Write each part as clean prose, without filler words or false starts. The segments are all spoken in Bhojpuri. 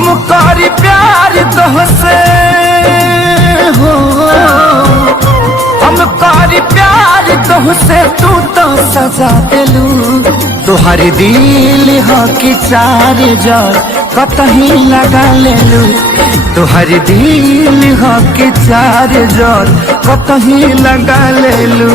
हम करी प्यार तोहसे हो, हम करी प्यार तोहसे तू तो सजा दिलू। तुहर दिल हो कि चार जर कतही लगा लेलू। तुहर दिल हो कि चार जर कतही लगा लेलू।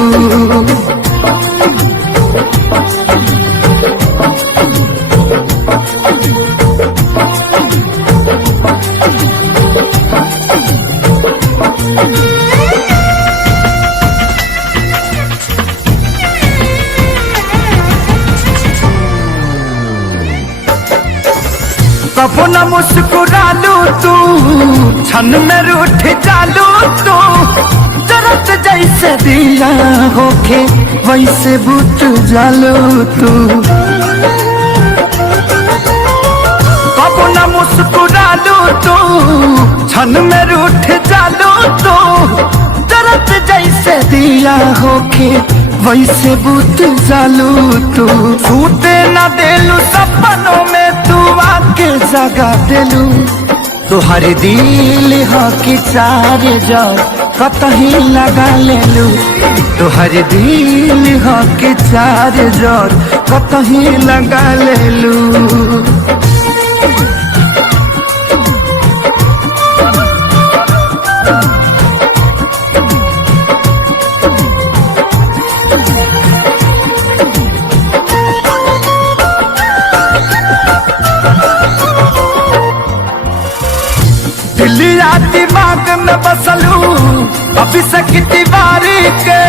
कबो न मुस्कुरालू तू, क्षण में रूठ जालू तू। जरत जैसे दिया होके वैसे बुझ जालू तू। कबो न मुस्कुरालू तू, क्षण में रूठ जालू तू। जरत जैसे दिया होके वैसे बुझ जालू तू। छूटे न देलू सपनों में तू आके जगा दिलू। तुहर दिल हो कि चार जर कतही लगा लेलू। तुहर दिल हो कि चार जर कतही लगा लेलू। दिलिया दिमाग में बसलू अभी से तिवारी के।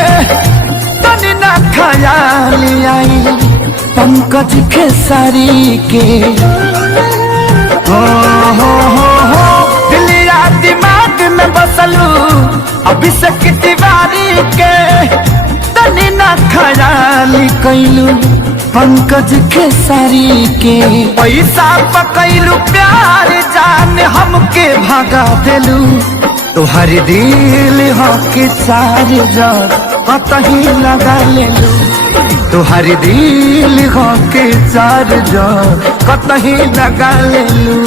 तनी ना ख्याल आई पंकज खेसारी के। हो दिलिया दिमाग में बसलू अभी से तिवारी के। तनी ना ख्याल कैलू पंकज खेसारी के। पैसा पकैलू प्यार जान हमके भगा दिलू। तुहर दिल हो कि चार जर कतही लगा लेलू। तुहर दिल हो कि चार जर कतही लगा लेलू।